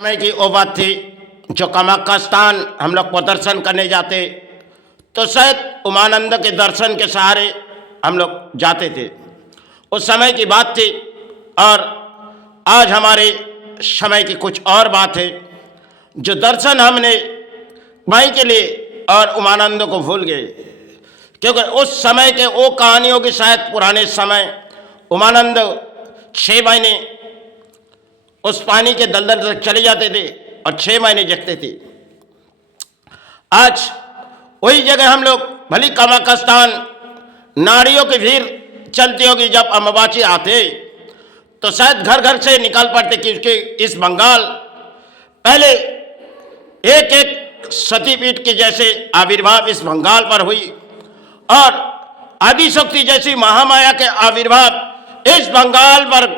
समय की वो बात थी जो कामाख्या स्थान हम लोग प्रदर्शन करने जाते तो शायद उमानंद के दर्शन के सहारे हम लोग जाते थे। उस समय की बात थी और आज हमारे समय की कुछ और बात है जो दर्शन हमने माई के लिए और उमानंद को भूल गए, क्योंकि उस समय के वो कहानियों की शायद पुराने समय उमानंद 6 महीने उस पानी के दलदल तक चले जाते थे और 6 महीने जगते थे। आज वही जगह हम लोग भली कामाख्या स्थान नारियों की भीड़ चलती होगी। जब अमावासी आते तो शायद घर घर से निकाल पड़ते क्योंकि इस बंगाल पहले एक एक सतीपीठ के जैसे आविर्भाव इस बंगाल पर हुई और आदिशक्ति जैसी महामाया के आविर्भाव इस बंगाल पर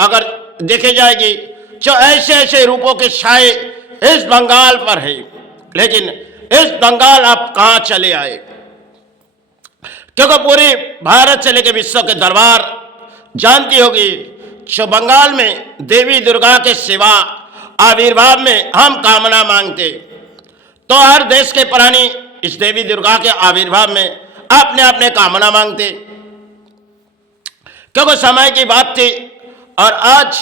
अगर देखे जाएगी जो ऐसे ऐसे रूपों के छाए इस बंगाल पर है। लेकिन इस बंगाल आप कहां चले आए, क्योंकि पूरे भारत से लेकर विश्व के दरबार जानती होगी जो बंगाल में देवी दुर्गा के सेवा आविर्भाव में हम कामना मांगते तो हर देश के प्राणी इस देवी दुर्गा के आविर्भाव में अपने अपने कामना मांगते, क्योंकि समय की बात थी। और आज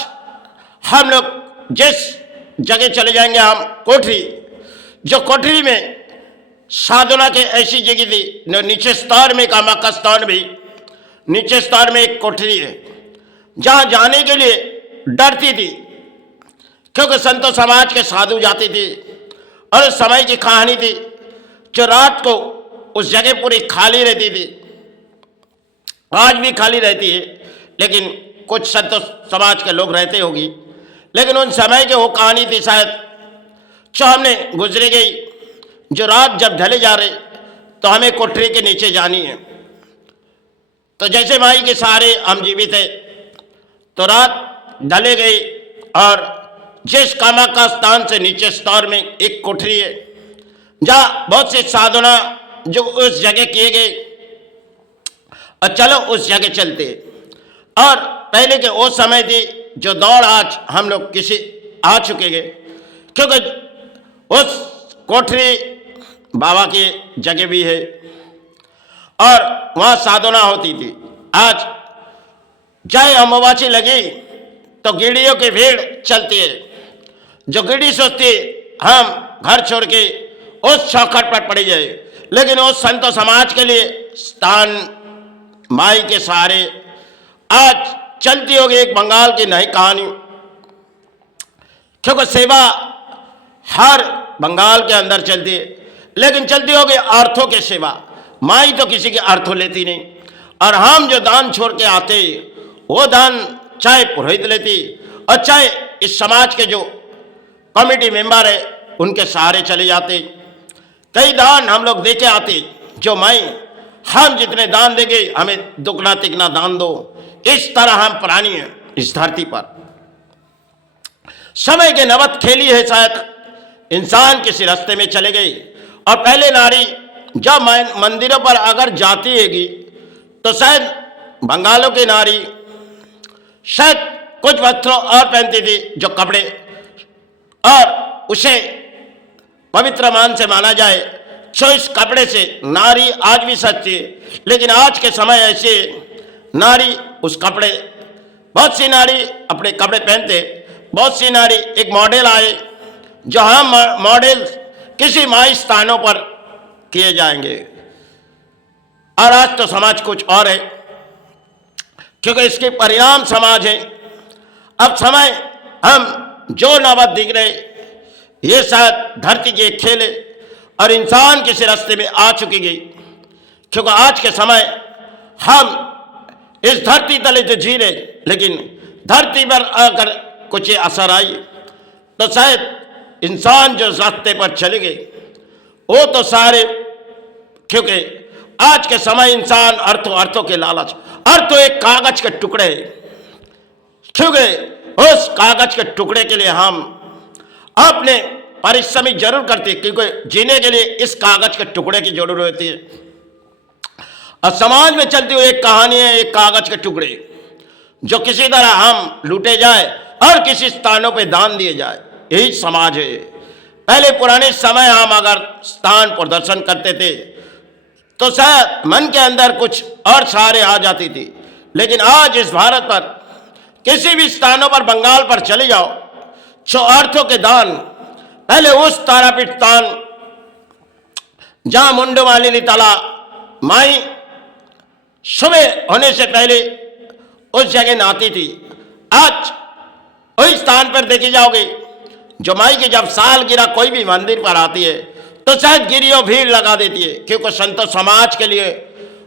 हम लोग जिस जगह चले जाएंगे हम कोठरी, जो कोठरी में साधना के ऐसी जगह थी जो नीचे स्तर में कामाख्या स्थान भी नीचे स्तर में एक कोठरी है जहां जाने के लिए डरती थी, क्योंकि संतो समाज के साधु जाते थे और उस समय की कहानी थी जो रात को उस जगह पूरी खाली रहती थी। आज भी खाली रहती है, लेकिन कुछ संत समाज के लोग रहते होगी, लेकिन उन समय के वो कहानी थी शायद जो हमने गुजरी गई। जो रात जब ढले जा रहे तो हमें कोठरी के नीचे जानी है, तो जैसे माई के सहारे हम जीवित है तो रात ढले गई और जिस कामाख्या स्थान से नीचे स्तर में एक कोठरी है जहाँ बहुत से साधना जो उस जगह किए गए और चलो उस जगह चलते। और पहले के वो समय थी जो दौड़ आज हम लोग किसी आ चुके गए, क्योंकि उस कोठरी बाबा की जगह भी है और वहाँ साधना होती थी। आज चाहे अमावासी लगी तो गिड़ियों की भीड़ चलती है, जो गिड़ी सोचती हम घर छोड़ के उस चौखट पर पड़ी जाए, लेकिन उस संतो समाज के लिए स्थान माई के सहारे आज चलती होगी एक बंगाल की नई कहानी, क्योंकि सेवा हर बंगाल के अंदर चलती है, लेकिन चलती होगी अर्थों की सेवा। माई तो किसी की अर्थों लेती नहीं, और हम जो दान छोड़ के आते वो दान चाहे पुरोहित लेती और चाहे इस समाज के जो कमेटी मेंबर है उनके सहारे चले जाते। कई दान हम लोग दे के आते जो माई हम जितने दान देंगे हमें दुगना तिगना दान दो। इस तरह हम प्राणी हैं इस धरती पर। समय के नवत खेली है, शायद इंसान किसी रास्ते में चले गए। और पहले नारी जब मंदिरों पर अगर जाती हैगी तो शायद बंगालों की नारी शायद कुछ वस्त्रों और पहनती थी जो कपड़े, और उसे पवित्र मान से माना जाए जो इस कपड़े से नारी आज भी सच्ची है। लेकिन आज के समय ऐसे नारी उस कपड़े, बहुत सी नारी अपने कपड़े पहनते, बहुत सी नारी एक मॉडल आए जो हम मॉडल किसी माई स्थानों पर किए जाएंगे। और आज तो समाज कुछ और है, क्योंकि इसके परिणाम समाज है। अब समय हम जो नवत दिख रहे ये शायद धरती के खेल है और इंसान किसी रास्ते में आ चुकी गई, क्योंकि आज के समय हम इस धरती तले जो जी रहे, लेकिन धरती पर अगर कुछ असर आई तो शायद इंसान जो रास्ते पर चले गए वो तो सारे, क्योंकि आज के समय इंसान अर्थों के लालच, अर्थ तो एक कागज के टुकड़े है, क्योंकि उस कागज के टुकड़े के लिए हम अपने परिश्रम जरूर करते, क्योंकि जीने के लिए इस कागज के टुकड़े की जरूरत होती है। और समाज में चलती हुई एक कहानी है, एक कागज के टुकड़े जो किसी तरह हम लूटे जाए और किसी स्थानों पे दान दिए जाए। यही समाज है। पहले पुराने समय हम अगर स्थान प्रदर्शन करते थे तो शायद मन के अंदर कुछ और सहारे आ जाती थी, लेकिन आज इस भारत पर किसी भी स्थानों पर, बंगाल पर चले जाओ, जो अर्थों के दान, पहले उस तारापीठ स्थान जहां मुंडमालिनी तला माई सुबह होने से पहले उस जगह नहाती थी, आज वही स्थान पर देखे जाओगे जो माई की जब सालगिरह कोई भी मंदिर पर आती है तो शायद गिरियों भीड़ लगा देती है, क्योंकि संत समाज के लिए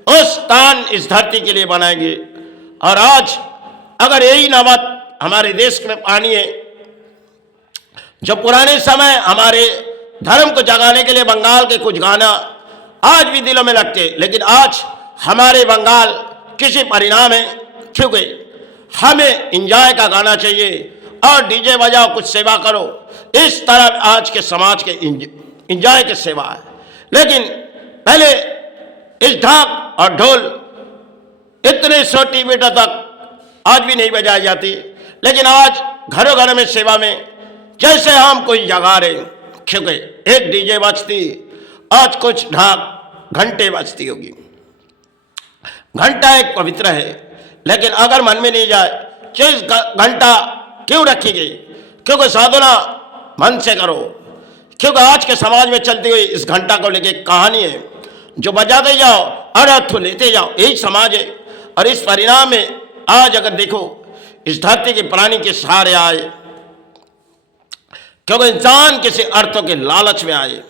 उस स्थान इस धरती के लिए बनाएंगे। और आज अगर यही नमत हमारे देश में पानी है, जो पुराने समय हमारे धर्म को जगाने के लिए बंगाल के कुछ गाना आज भी दिलों में लगते, लेकिन आज हमारे बंगाल किसी परिणाम है, क्योंकि हमें एंजॉय का गाना चाहिए और डीजे बजाओ, कुछ सेवा करो, इस तरह आज के समाज के एंजॉय की सेवा है। लेकिन पहले इस ढाक और ढोल इतने छोटी मीटर तक आज भी नहीं बजाई जाती, लेकिन आज घरों घरों में सेवा में जैसे हम कोई जगा रहे, क्योंकि एक डीजे बजती, आज कुछ ढाक घंटे बजती होगी। घंटा एक पवित्र है, लेकिन अगर मन में नहीं जाए कि इस घंटा क्यों रखी गई, क्योंकि साधना मन से करो, क्योंकि आज के समाज में चलती हुई इस घंटा को लेके कहानी है, जो बजाते जाओ और अर्थ लेते जाओ, यही समाज है। और इस परिणाम में आज अगर देखो इस धरती के प्राणी के सहारे आए, क्योंकि इंसान किसी अर्थों के लालच में आए,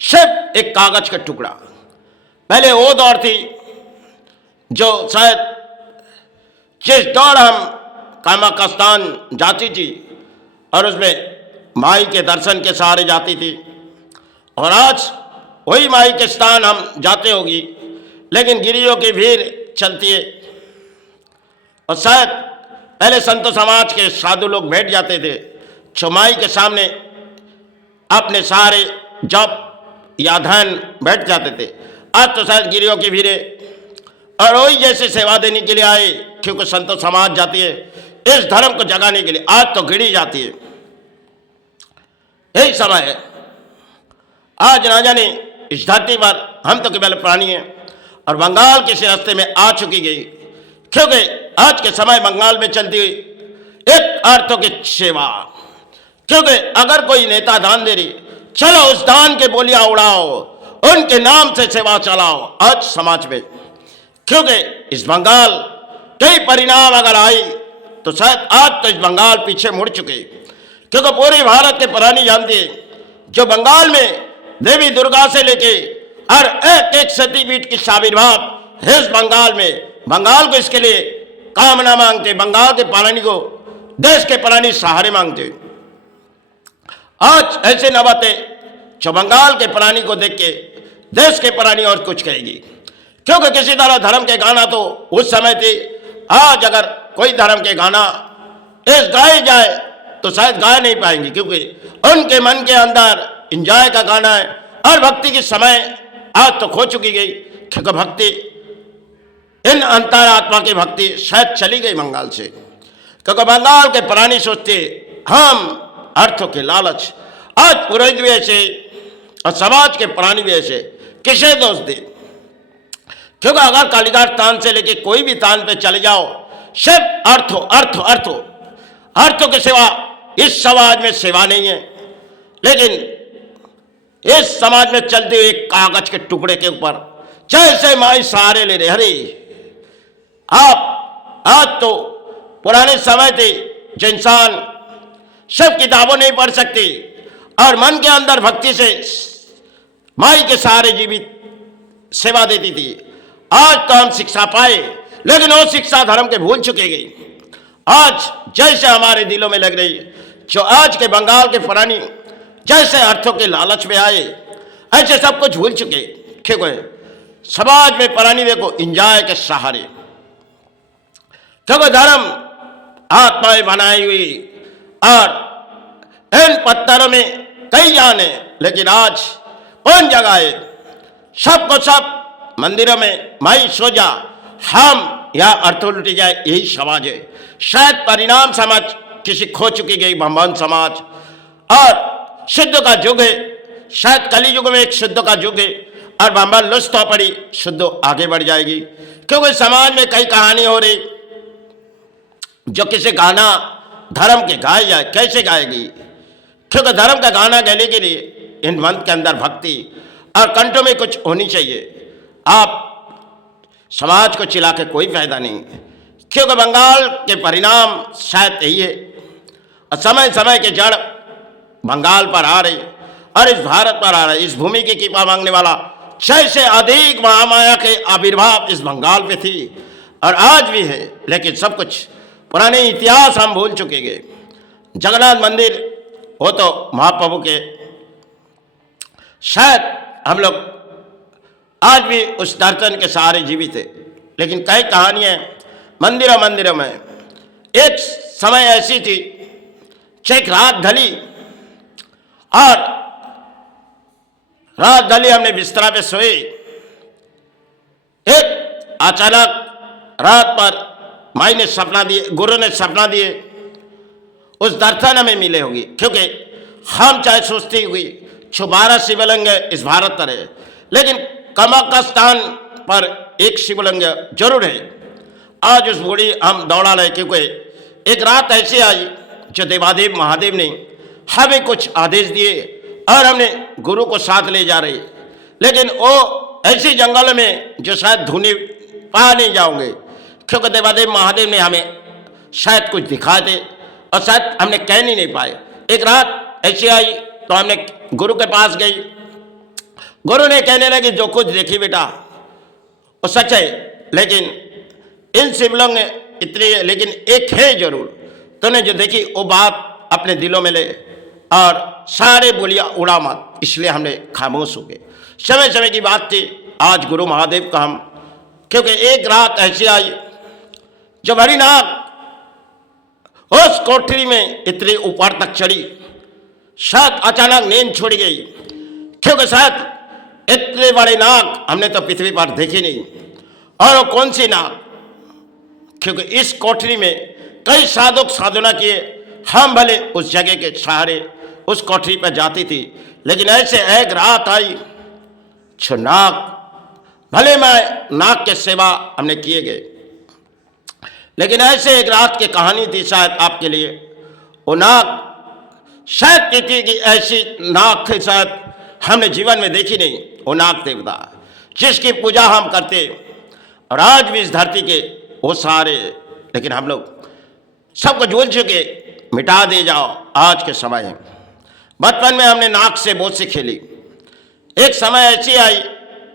सिर्फ एक कागज का टुकड़ा। पहले वो दौर थी जो शायद जिस दौर हम कामाख्या स्थान जाती थी और उसमें माई के दर्शन के सहारे जाती थी, और आज वही माई के स्थान हम जाते होगी, लेकिन गिरियों की भीड़ चलती है। और शायद पहले संत समाज के साधु लोग बैठ जाते थे, जो माई के सामने अपने सारे जप या ध्यान बैठ जाते थे। आज तो शायद गिरियों की भीड़े और वही जैसे सेवा देने के लिए आए, क्योंकि संत समाज जाती है इस धर्म को जगाने के लिए, आज तो गिरी जाती है। यही समय है। आज ना जाने इस धरती पर हम तो केवल प्राणी हैं और बंगाल किसी रास्ते में आ चुकी गई, क्योंकि आज के समय बंगाल में चलती हुई एक अर्थों की सेवा, क्योंकि अगर कोई नेता दान दे रही, चलो उस दान के बोलियां उड़ाओ, उनके नाम से सेवा चलाओ आज समाज में। क्योंकि इस बंगाल कई परिणाम अगर आई तो शायद आज तो इस बंगाल पीछे मुड़ चुके, क्योंकि पूरे भारत के प्राणी जानते हैं जो बंगाल में देवी दुर्गा से लेके और एक एक शक्तिपीठ की आविर्भाव इस बंगाल में, बंगाल को इसके लिए कामना मांगते, बंगाल के प्राणी को, देश के प्राणी सहारे मांगते। आज ऐसे नवाते जो बंगाल के प्राणी को देख के देश के प्राणी और कुछ कहेगी, क्योंकि किसी तरह धर्म के गाना तो उस समय थे, आज अगर कोई धर्म के गाना इस गाए जाए तो शायद गा नहीं पाएंगे, क्योंकि उनके मन के अंदर एंजॉय का गाना है और भक्ति की समय आज तो खो चुकी गई, क्योंकि भक्ति इन अंतरात्मा की भक्ति शायद चली गई बंगाल से, क्योंकि बंगाल के प्राणी सोचते हम अर्थों के लालच। आज पुरोहित भी ऐसे और समाज के प्राणी भी ऐसे, किसे दोष दे, क्योंकि अगर कालीघाट तान से लेके कोई भी तान पे चले जाओ, सिर्फ अर्थो अर्थो अर्थो अर्थों के सिवा इस समाज में सेवा नहीं है। लेकिन इस समाज में चलते हुए एक कागज के टुकड़े के ऊपर जैसे माई सहारे ले रहे, अरे आप आज तो पुराने समय थे जो इंसान सब किताबों नहीं पढ़ सकते और मन के अंदर भक्ति से माई के सहारे जीवित सेवा देती थी। आज तो हम शिक्षा पाए, लेकिन वो शिक्षा धर्म के भूल चुके गई। आज जैसे हमारे दिलों में लग रही है, जो आज के बंगाल के प्राणी जैसे अर्थों के लालच में आए, ऐसे सब कुछ भूल चुके, क्योंकि समाज में प्राणी देखो एंजॉय के सहारे, क्योंकि धर्म आत्माएं बनाई हुई और इन पत्थरों में कई जान है, लेकिन आज उन जगह सबको सब मंदिरों में माई सो जा, हम या अर्थ लुटी जाए, यही समाज है। शायद परिणाम समाज किसी खो चुकी गई ब्राह्मण समाज और शुद्ध का युग है। शायद कली युग में एक शुद्ध का युग है और बम्बा लुस्त हो पड़ी, शुद्ध आगे बढ़ जाएगी। क्योंकि समाज में कई कहानी हो रही, जो किसी गाना धर्म के गाए जाए, कैसे गाएगी? क्योंकि धर्म का गाना गाने के लिए इन मन के अंदर भक्ति और कंठों में कुछ होनी चाहिए। आप समाज को चिल्ला के कोई फायदा नहीं, क्योंकि बंगाल के परिणाम शायद यही है। और समय समय के जड़ बंगाल पर आ रही और इस भारत पर आ रही। इस भूमि की कृपा मांगने वाला 6 से अधिक महामाया के आविर्भाव इस बंगाल पे थी और आज भी है, लेकिन सब कुछ पुराने इतिहास हम भूल चुके गए। जगन्नाथ मंदिर वो तो महाप्रभु के, शायद हम लोग आज भी उस दर्शन के सहारे जीवित है। लेकिन कई कहानियां मंदिरों में। एक समय ऐसी थी, एक रात ढली और रात ढली, हमने बिस्तरा पे सोए। एक अचानक रात पर माई ने सपना दिए, गुरु ने सपना दिए, उस दर्शन हमें मिले होगी। क्योंकि हम चाहे सोचती हुई 12 शिवलिंग इस भारत पर है, लेकिन कमक का स्थान पर एक शिवलिंग जरूर है। आज उस बूढ़ी हम दौड़ा रहे, क्योंकि एक रात ऐसी आई जो देवादेव महादेव ने हमें कुछ आदेश दिए और हमने गुरु को साथ ले जा रहे। लेकिन वो ऐसी जंगल में जो शायद धुनी पा नहीं जाओगे, क्योंकि देवादेव महादेव ने हमें शायद कुछ दिखा दे और शायद हमने कह नहीं पाए। एक रात ऐसी आई तो हमने गुरु के पास गई। गुरु ने कहने लगे जो कुछ देखी बेटा वो सच है, लेकिन इन शिवलिंग इतनी है, लेकिन एक है जरूर, तूने जो देखी वो बात अपने दिलों में ले और सारे बोलिया उड़ा मत। इसलिए हमने खामोश हो गए। समय समय की बात थी। आज गुरु महादेव का हम, क्योंकि एक रात ऐसी आई जब हरिनाथ उस कोठरी में इतनी ऊपर तक चढ़ी, शायद अचानक नींद छूट गई, क्योंकि शायद इतने बड़े नाग हमने तो पृथ्वी पर देखे नहीं। और वो कौन सी नाग? क्योंकि इस कोठरी में कई साधक साधना किए, हम भले उस जगह के सहारे उस कोठरी पर जाती थी, लेकिन ऐसे एक रात आई जो नाग, भले मैं नाग के सेवा हमने किए गए, लेकिन ऐसे एक रात की कहानी थी शायद आपके लिए। वो नाग शायद कहती कि ऐसी नाग थी शायद हमने जीवन में देखी नहीं। वो नाग देवता जिसकी पूजा हम करते और आज भी इस धरती के वो सारे, लेकिन हम लोग सबको भूल चुके, मिटा दे जाओ आज के समय में। बचपन में हमने नाग से बहुत सी खेली। एक समय ऐसी आई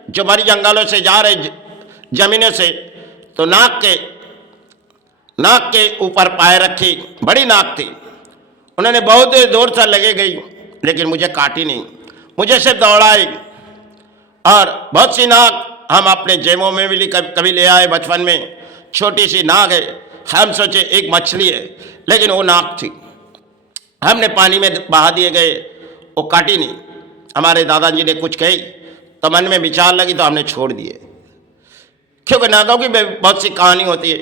जो बड़ी जंगलों से जा रहे जमीनों से, तो नाक के ऊपर पाए रखी, बड़ी नाक थी। उन्होंने बहुत दूर से लगे गई, लेकिन मुझे काटी नहीं, मुझे सिर्फ दौड़ाई। और बहुत सी नाक हम अपने जेबों में भी कभी ले आए। बचपन में छोटी सी नाग है, हम सोचे एक मछली है, लेकिन वो नाक थी। हमने पानी में बहा दिए गए, वो काटी नहीं। हमारे दादाजी ने कुछ कही तो मन में विचार लगी तो हमने छोड़ दिए। क्योंकि नागों की बहुत सी कहानी होती है।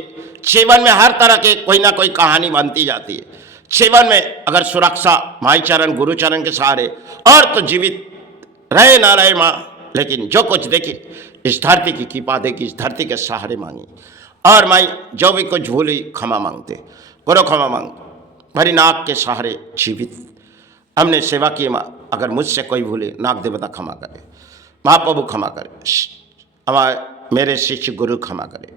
जीवन में हर तरह के कोई ना कोई कहानी बनती जाती है। जीवन में अगर सुरक्षा माई चरण गुरु चरण के सहारे और तो जीवित रहे ना रहे माँ, लेकिन जो कुछ देखे इस धरती की कृपा देखी, इस धरती के सहारे मांगी। और माई जो भी कुछ भूली क्षमा मांगते, गुरु क्षमा मांग, भरी नाक के सहारे जीवित हमने सेवा की माँ। अगर मुझसे कोई भूले नाग देवता क्षमा करे, महाप्रभु क्षमा करे, हमारे मेरे शिष्य गुरु क्षमा करे।